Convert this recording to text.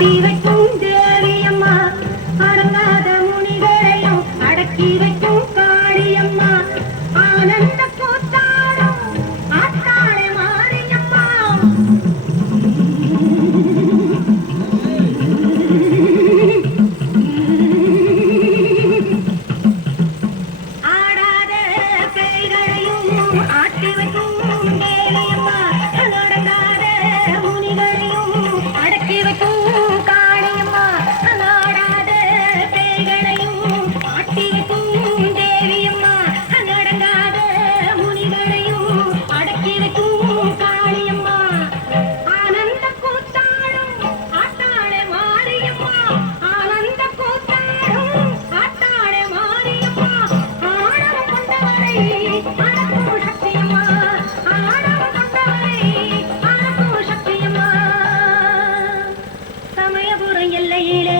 ஆட்டி எல்லையிலே